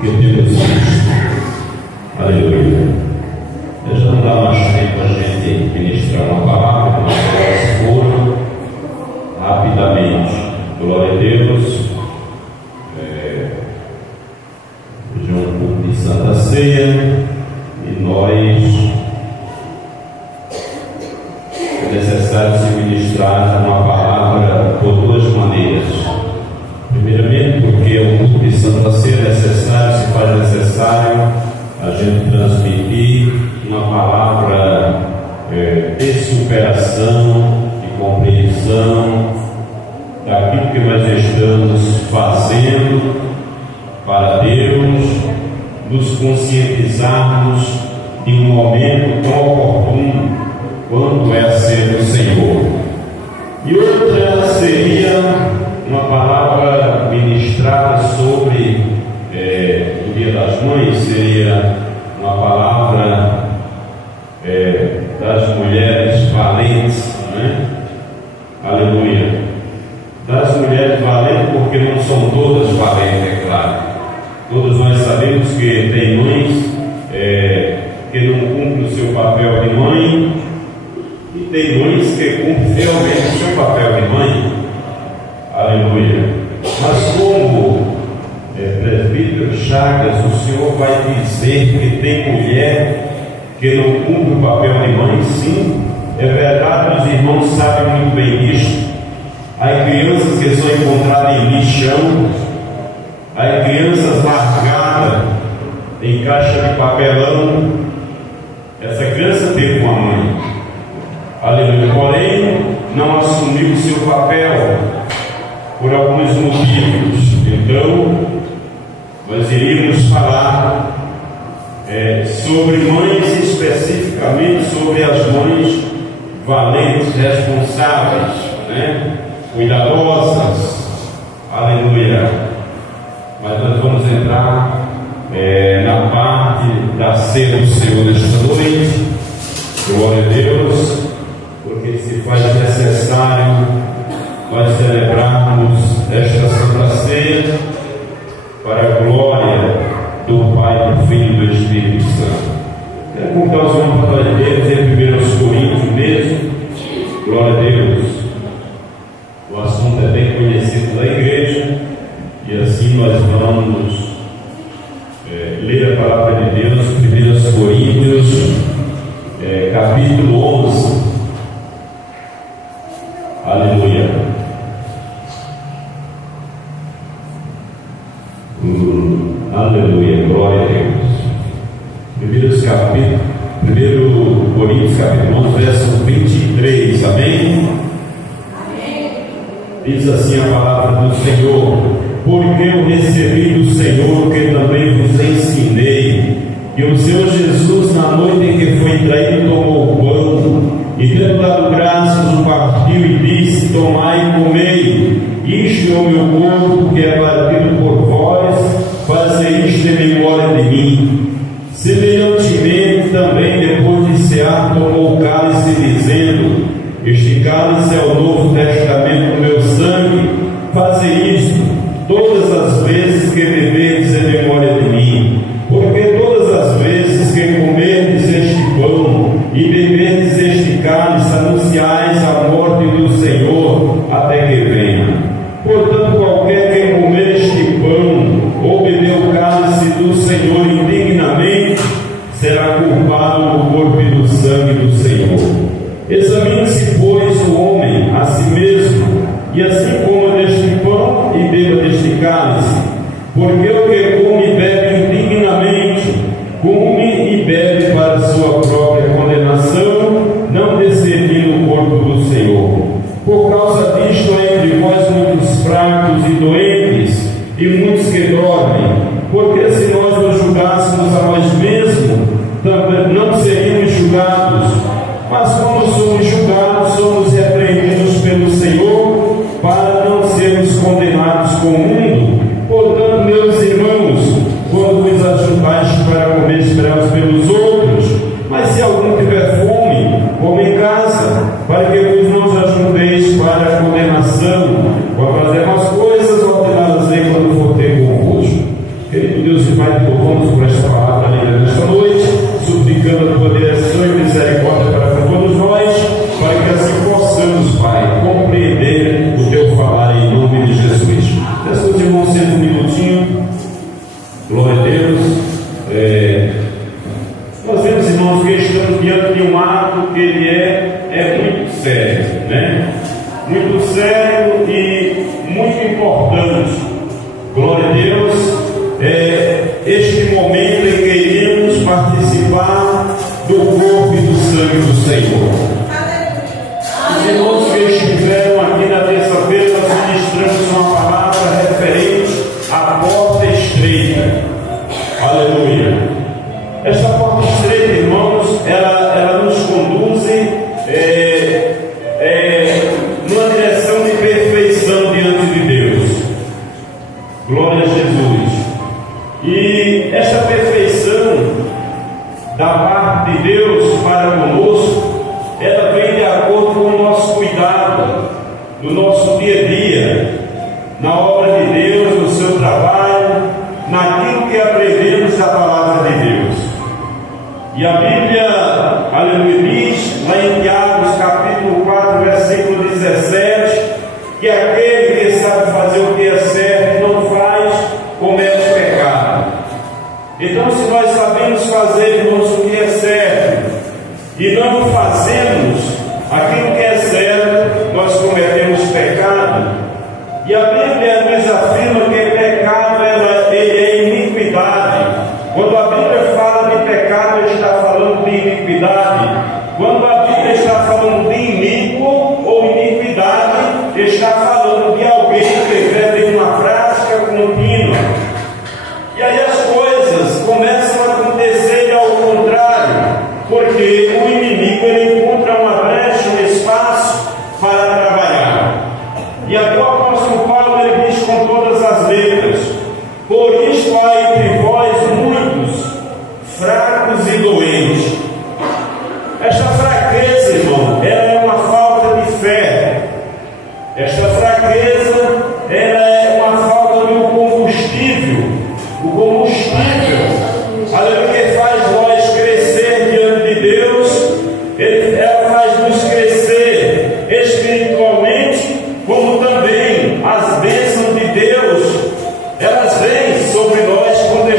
que temos visto. Aleluia. Já não dá mais tempo a gente ministrar uma palavra, mas elas foram rapidamente. Glória a Deus. Hoje é um culto de Santa Ceia e nós é necessário se ministrar uma palavra por duas maneiras. Primeiramente, porque o culto de Santa Ceia é necessário, se faz necessário a gente transmitir uma palavra de superação, de compreensão daquilo que nós estamos fazendo para Deus, nos conscientizarmos de um momento tão oportuno quanto é a ser do Senhor. E outra seria uma palavra ministrada sobre o Dia das Mães, seria uma palavra das mulheres valentes, né? Aleluia. Das mulheres valentes, porque não são todas valentes, é claro. Todos nós sabemos que tem mães que não cumprem o seu papel de mãe, e tem mães que cumprem realmente o seu papel de mãe. Aleluia. Mas como presbítero Chagas, o Senhor vai dizer que tem mulher que não cumpre o papel de mãe? Sim, é verdade, os irmãos sabem muito bem disso. Há crianças que são encontradas em lixão, há crianças largadas em caixa de papelão. Essa criança teve uma mãe, aleluia, porém não assumiu o seu papel por alguns motivos. Então nós iríamos falar sobre mães, especificamente sobre as mães valentes, responsáveis, né? Cuidadosas, aleluia. Mas nós vamos entrar na parte da ceia do Senhor nesta noite, glória a Deus, porque se faz necessário nós celebrarmos esta Santa Ceia para a glória do Pai, do Filho e do Espírito Santo. Quero convidar os irmãos para nós lermos em 1 Coríntios mesmo, glória a Deus. O assunto é bem conhecido da igreja, e assim nós vamos ler a palavra de Deus, 1 Coríntios, capítulo 11. Aleluia. Aleluia, glória a Deus. 1 Coríntios, capítulo 11, verso 23, amém? Diz assim a palavra do Senhor: porque eu recebi do Senhor que também vos ensinei, que o Senhor Jesus, na noite em que foi traído, tomou o pão, e tendo dado graças, o partiu e disse: tomai e comei, isto é o meu corpo que é partido por vós, fazei isto em memória de mim. Semelhantemente também, depois de cear, tomou o cálice, dizendo: este cálice é o novo testamento do meu sangue, fazei isto todas as vezes que beberdes em memória de mim. Porque todas as vezes que comerdes este pão e beberdes este cálice, anunciais a morte do Senhor até que venha. Portanto, qualquer que comer este pão ou beber o cálice do Senhor indignamente, será culpado do corpo e do sangue do Senhor. Examine-se, pois, o homem a si mesmo, e assim coma deste pão e beba deste cálice. Porque o que come e bebe indignamente, come e bebe para a sua própria condenação, não discernindo o corpo do Senhor. Por causa disto há entre vós muitos fracos e doentes, e muitos que dormem. Porque se nós nos julgássemos a nós mesmos, também não seríamos julgados. Mas como somos julgados, somos repreendidos pelo Senhor, para não sermos condenados com o mundo. Portanto, meus irmãos, quando vos ajuntais para comer, esperamos pelos outros. Mas se algum tiver fome, come em casa, para que vos não ajunteis para a condenação. Para fazer as coisas, ordenadas quando for ter convosco. Querido Deus Pai, te louvamos por esta palavra lida nesta noite, suplicando a tua direção e misericórdia para com todos nós, para que assim possamos, Pai, compreender o teu falar em nome de Jesus. Peço aos irmãos sempre um minutinho. Glória a Deus. Nós vemos, irmãos, que estamos diante de um ato que ele é muito sério, né? Muito sério e muito importante. Glória a Deus. Este momento em que iremos participar do corpo e do sangue do Senhor. Os irmãos que estiveram aqui na terça-feira, nós ministramos uma palavra referente à porta estreita. Aleluia. Esta porta estreita, irmãos, ela nos conduz numa direção de perfeição diante de Deus. Glória a Jesus. E essa perfeição da parte de Deus para conosco, ela vem de acordo com o nosso cuidado, no nosso dia a dia, na obra de Deus, no seu trabalho, naquilo que aprendemos da palavra de Deus. E a Bíblia, aleluia, diz lá em Tiago, capítulo 4, versículo 17, que aquele que sabe fazer o que é certo e não faz, comete pecado. Então, se nós sabemos fazer, irmãos, o que é certo e não fazemos aquilo que é certo, nós cometemos pecado. E a Bíblia nos afirma que pecado é iniquidade. Quando a Bíblia fala de pecado, ela está falando de iniquidade. Quando a Bíblia está falando de iníquo ou iniquidade, está falando de alguém que vive em uma prática contínua. E aí as coisas começam a acontecer ao contrário, porque o inimigo ele encontra uma brecha, um espaço para trabalhar. E aqui o apóstolo Paulo ele diz com todas as letras: por isto há entre vós muitos fracos e doentes. Esta fraqueza, irmão, ela é uma falta de fé. Esta fraqueza, ela é uma falta de um combustível. O combustível, aleluia, que faz nós crescer diante de Deus. Ela faz nos crescer espiritualmente, como também as bênçãos de Deus, elas vêm sobre nós quando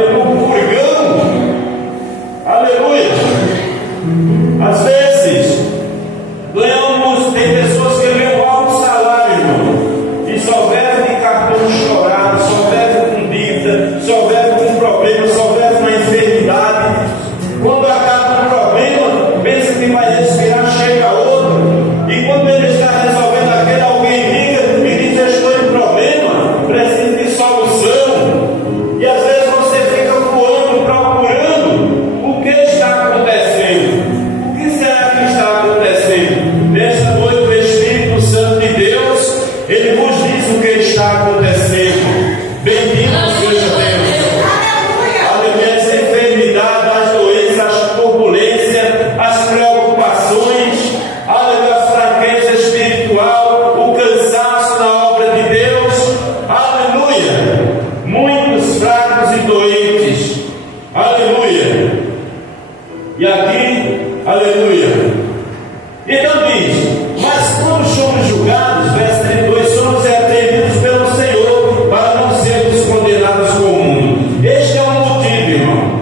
aleluia, um furgão, aleluia. Às vezes, tem pessoas que ganham alto salário, irmão, e só vivem de cartão estourado, só vivem com dívida, só vivem com problema, só vivem com uma enfermidade. Quando acaba um problema, pensa que vai respirar, chega outro, e quando ele está resolvendo aquele, alguém liga e diz: eu estou em problema, preciso de solução. E às vezes você fica voando, procurando o que está acontecendo. O que será que está acontecendo? Nesta noite o Espírito Santo de Deus, ele vos diz o que está acontecendo. Bendito seja Deus. Aleluia. Essa enfermidade, as doenças, as turbulências, as preocupações, aleluia, a fraqueza espiritual, o cansaço na obra de Deus, aleluia. Muitos fracos e doentes, aleluia. E aqui, aleluia. Então diz: mas quando somos julgados, verso 32, somos repreendidos pelo Senhor, para não sermos condenados com o mundo. Este é o motivo, irmão.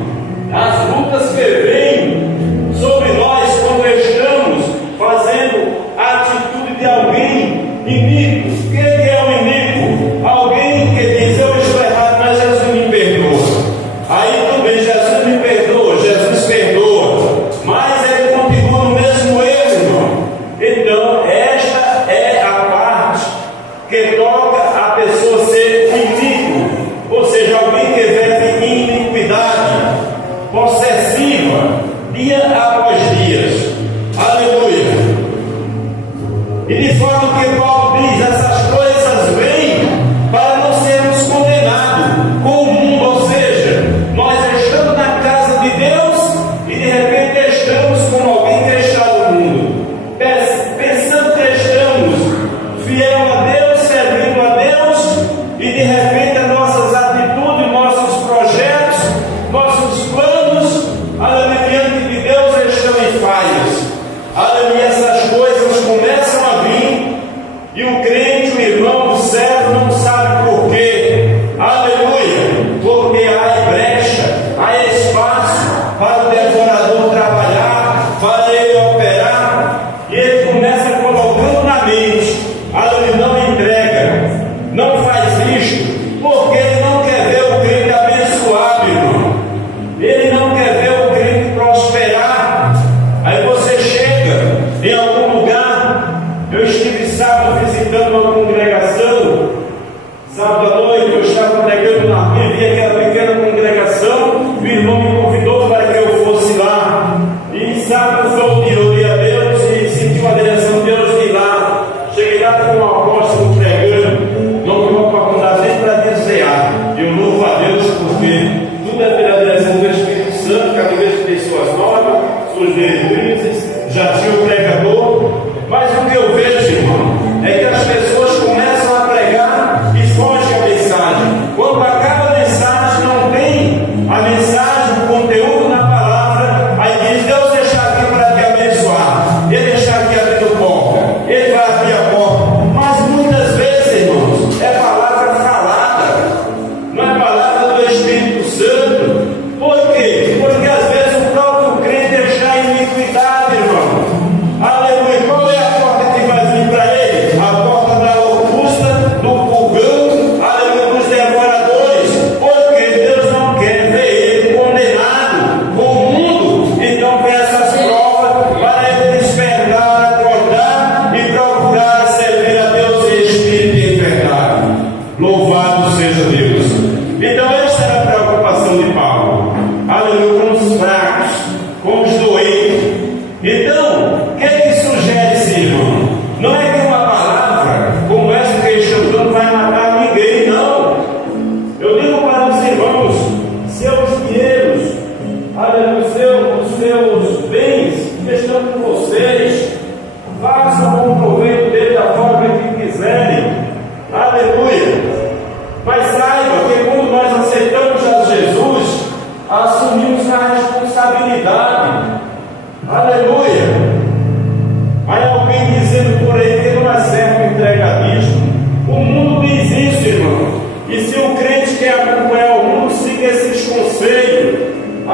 As lutas que vêm sobre nós quando estamos fazendo a atitude de alguém iníquo. O que é um iníquo? Alguém que diz: eu estou errado, mas Jesus me perdoa.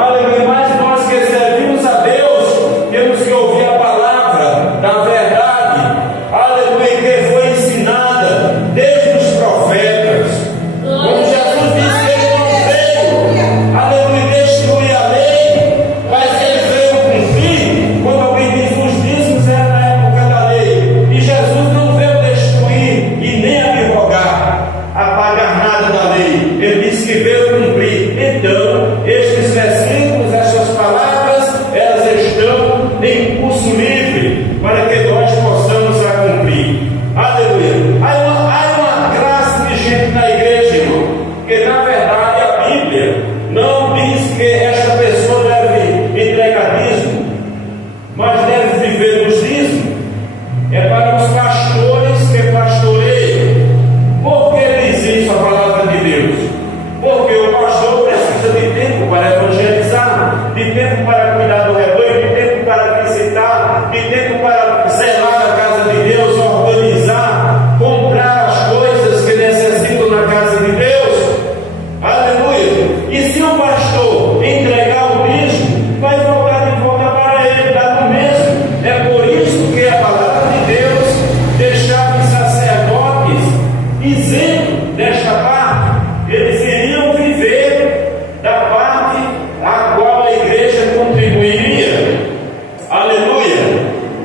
Aleluia. Mas nós que servimos a Deus, temos que ouvir a palavra da verdade, aleluia, que foi ensinada desde os profetas. Como Jesus disse que ele não veio, aleluia, destruir a lei, mas ele veio cumprir. Quando alguém diz os dízimos, era na época da lei, e Jesus não veio destruir e nem abrogar, apagar nada da lei. Ele disse que veio cumprir. Então, estes versículos, essas palavras, elas estão em curso livre para que nós possamos a cumprir. Aleluia. Há uma classe de gente na igreja, irmão, que na verdade a Bíblia não diz que esta pessoa deve entregar dízimo, mas deve viver dos dízimos. É para os pastores que pastoreiam. Por que diz isso a palavra de Deus? Porque o pastor precisa de tempo para evangelizar, de tempo para cuidar do rebanho, de tempo para visitar, de tempo para zelar a casa de Deus, organizar, comprar as coisas que necessitam na casa de Deus. Aleluia. E se o pastor entregar o dízimo, vai voltar de volta para ele, dá no mesmo. É por isso que a palavra de Deus deixava os sacerdotes isento desta parte. Eles iriam viver da parte a qual a igreja contribuiria. Aleluia.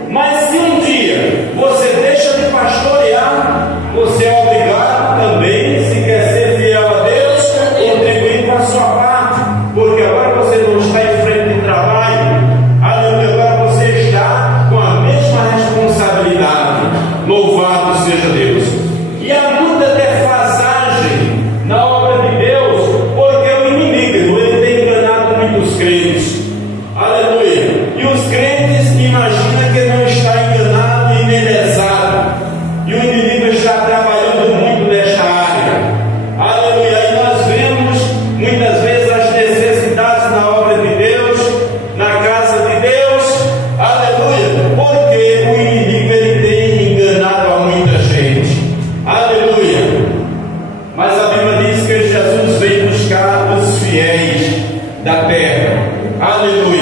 Mas se um dia você deixa de pastorear, você é obrigado também, se quer ser fiel a Deus, contribuir com a sua parte, porque agora você não está em frente de trabalho. Aleluia. Agora você está com a mesma responsabilidade. Louvado seja Deus. E há muita defasagem na obra de Deus, porque o inimigo, ele tem enganado muitos crentes. Aleluia. E os crentes imaginam que não está enganado e nem lesado. E o inimigo está trabalhando muito nesta área. Aleluia. E nós vemos muitas vezes as necessidades na obra de Deus, na casa de Deus. Aleluia. Porque o inimigo, ele tem enganado a muita gente. Aleluia. Mas a Bíblia diz que Jesus veio buscar os fiéis da terra. Aleluia.